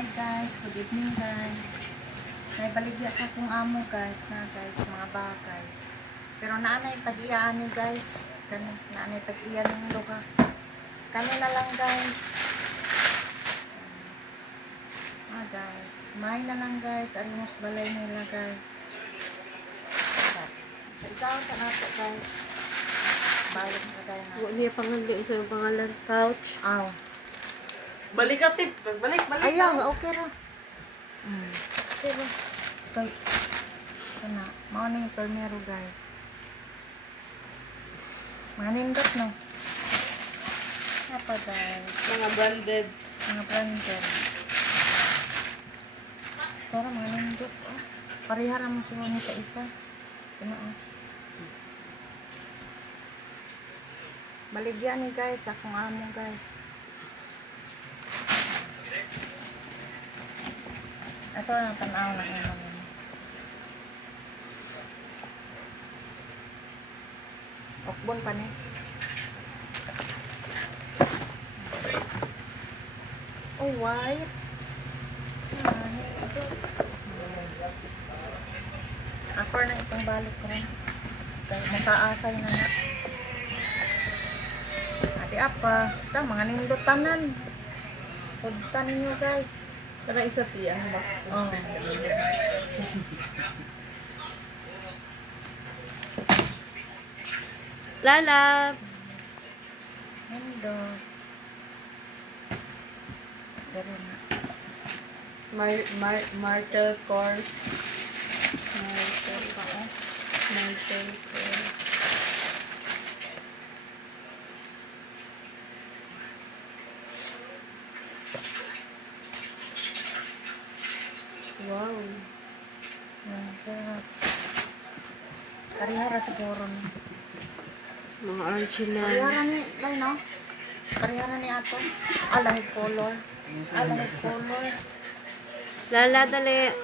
Hi guys, good evening guys. May baligya sa akong amo guys na guys, mga baka guys. Pero naanay tag-iyaan ni guys. Naanay tag-iyaan ng lugar. Kanina lang guys. Guys, may na lang guys. Arimos balay nila guys. Sa isaw ka nato guys. Balik na tayo na. Huwag niya pangalan sa pangalan couch. Aw. Balik ka, tip. Balik. Ayaw, okay ra. Okay ra. Okay. Kana, mao na yung permero guys. Mga nindot no. Apa guys? Mga branded. Mga branded. Pero mga nindot. Oh. Parihara mo siya ni sa isa. Ano oh. Baligyan ni guys. Akong amo guys. Ito na tanaw na naman. Okbon pa ni. Oh, white. Ako na itong balot ko rin. Makaasay na na. Adi apa? Ito, mga nindot tanan. Pagtan ninyo guys. Para isa tiya ang box ko. Oh. Lala! Nindot. Pero na. Martel course. Martel pa oh. Martel course. Wow. Karihara siguro ni. Mga original. Karihara ni, ay no? Karihara ni ato. Alahit color. Alahit color. Lala, dali.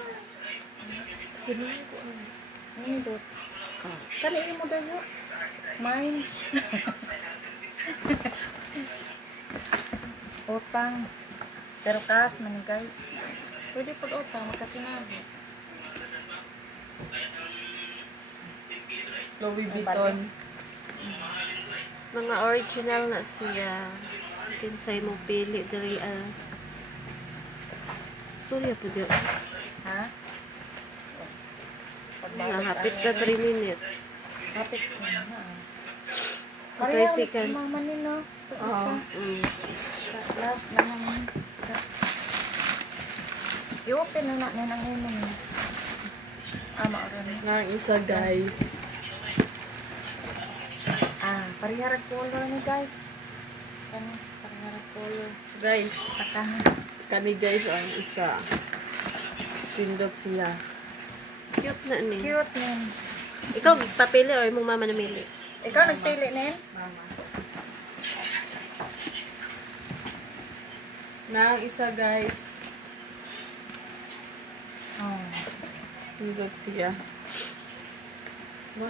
Nindot. Kaliin mo dayo. Mine. Utang. Pero kas man guys. Pwede pag utang magkasinabi. Louis Vuitton. Mga original na siya. Kinsay mo pili dari Surya po diyo. Ha? Hapit ka 3 minutes. Hapit ko na. 3 seconds. Mama ni no. Oo. Last na naman. I-open na na ng inom. Maoran. Nga isa guys. Parihara color ni guys. Parihara color. Guys, Sakahan. kani guys ang isa. Pindot siya. Cute na ni. Cute nin. Ikaw papili or mong mama namili? Ikaw nagpili nin? Mama. Na isa guys. Oh. Pindot siya. Ano